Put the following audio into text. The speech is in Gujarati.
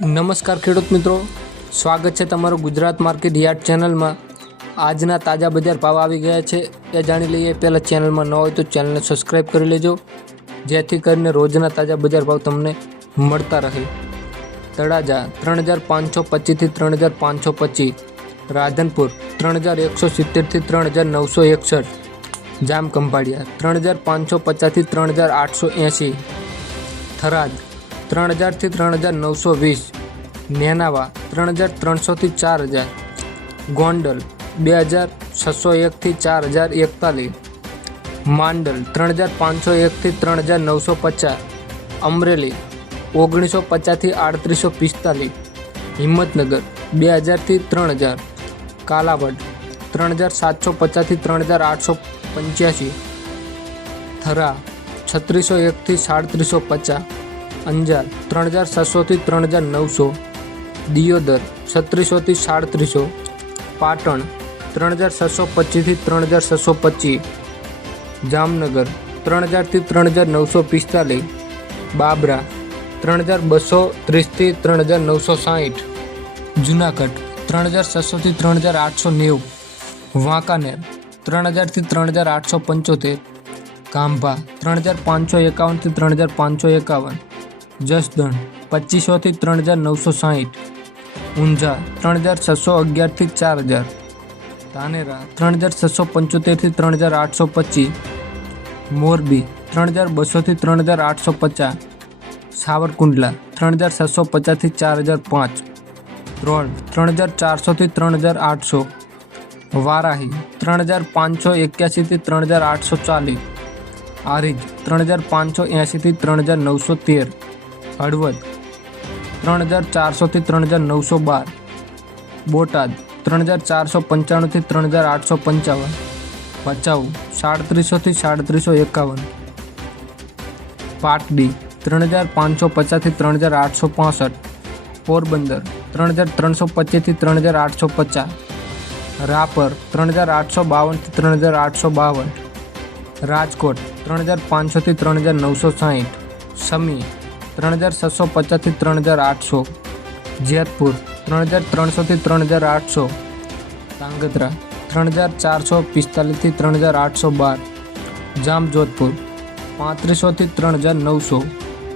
નમસ્કાર ખેડૂત મિત્રો. સ્વાગત છે તમારું ગુજરાત માર્કેટ યાર્ડ ચેનલમાં. આજના તાજા બજાર ભાવ આવી ગયા છે. એ જાણી લઈએ, પહેલાં ચેનલમાં ન હોય તો ચેનલને સબસ્ક્રાઈબ કરી લેજો. જેથી કરીને રોજના તાજા બજાર ભાવ તમને મળતા રહે. તળાજા ત્રણ હજાર પાંચસો પચીસથી ત્રણ હજાર પાંચસો પચીસ. રાધનપુર ત્રણ હજાર એકસો સિત્તેરથી ત્રણ હજાર નવસો એકસઠ. જામ કંભાળિયા ત્રણ હજાર પાંચસો પચાસથી ત્રણ હજાર આઠસો એંસી થરાદ ત્રણ હજારથી ત્રણ હજાર નવસો વીસ. નેનાવા ત્રણ હજાર ત્રણસોથી ચાર હજાર. ગોંડલ બે હજાર છસો એકથી ચાર હજાર એકતાલીસ. માંડલ ત્રણ હજાર પાંચસો એકથી ત્રણ હજાર નવસો પચાસ. અમરેલી ઓગણીસો પચાસથી આડત્રીસો પિસ્તાલીસ. હિંમતનગર બે હજારથી ત્રણ હજાર. કાલાવડ ત્રણ હજાર સાતસો પચાસથી ત્રણ હજાર આઠસો પંચ્યાસી. થરા છત્રીસો એકથી સાડત્રીસો પચાસ. અંજાર ત્રણ હજાર સાતસોથી ત્રણ હજાર નવસો. દિયોદર છત્રીસોથી સાડત્રીસો. પાટણ ત્રણ હજાર છસો પચીસથી ત્રણ હજાર છસો પચીસ. જામનગર ત્રણ હજારથી ત્રણ હજાર નવસો પિસ્તાલીસ. બાબરા ત્રણ હજાર બસો ત્રીસથી ત્રણ હજાર નવસો સાહીઠ. જુનાગઢ ત્રણ હજાર છસોથી ત્રણ હજાર આઠસો નેવું. વાંકાનેર ત્રણ હજારથી ત્રણ હજાર આઠસો પંચોતેર. કાંભા ત્રણ હજાર પાંચસો એકાવનથી ત્રણ હજાર પાંચસો એકાવન. જસદણ પચીસોથી ત્રણ હજાર નવસો સાહીઠ ઊંઝા ત્રણ હજાર છસો અગિયારથી ચાર હજાર ધાનેરા ત્રણ હજાર છસો પંચોતેરથી ત્રણ હજાર આઠસો પચીસ મોરબી ત્રણ હજાર બસોથી ત્રણ હજાર આઠસો પચાસ સાવરકુંડલા ત્રણ હજાર છસો પચાસથી ચાર હજાર પાંચ ત્રણ ત્રણ હજાર ચારસોથી ત્રણ હજાર આઠસો વારાહી ત્રણ હજાર પાંચસો એક્યાસીથી ત્રણ હજાર આઠસો ચાલીસ આરીજ ત્રણ હજાર પાંચસો એંશીથી ત્રણ હજાર નવસો તેર હળવદ ત્રણ હજાર ચારસોથી ત્રણ હજાર નવસો બાર. બોટાદ ત્રણ હજાર ચારસો પંચાણુંથી ત્રણ હજાર આઠસો પંચાવન. ભચાઉ, સાડત્રીસોથી સાડત્રીસો એકાવન. પાટડી ત્રણ હજાર પાંચસો પચાસથી ત્રણ હજાર આઠસો પાસઠ. પોરબંદર ત્રણ હજાર ત્રણસો પચીસથી ત્રણ હજાર આઠસો પચાસ. રાપર ત્રણ હજાર આઠસો બાવનથી ત્રણ હજાર આઠસો બાવન. રાજકોટ ત્રણ હજાર પાંચસોથી ત્રણ હજાર નવસો સાહીઠ. સમી ત્રણ હજાર છસો પચાસથી ત્રણ હજાર આઠસો. જેતપુર, ત્રણ હજાર ત્રણસોથી ત્રણ હજાર આઠસો. ધાંગધ્રા ત્રણ હજાર ચારસો પિસ્તાલીસથી ત્રણ હજાર આઠસો બાર. જામજોધપુર, પાંત્રીસોથી ત્રણ હજાર નવસો.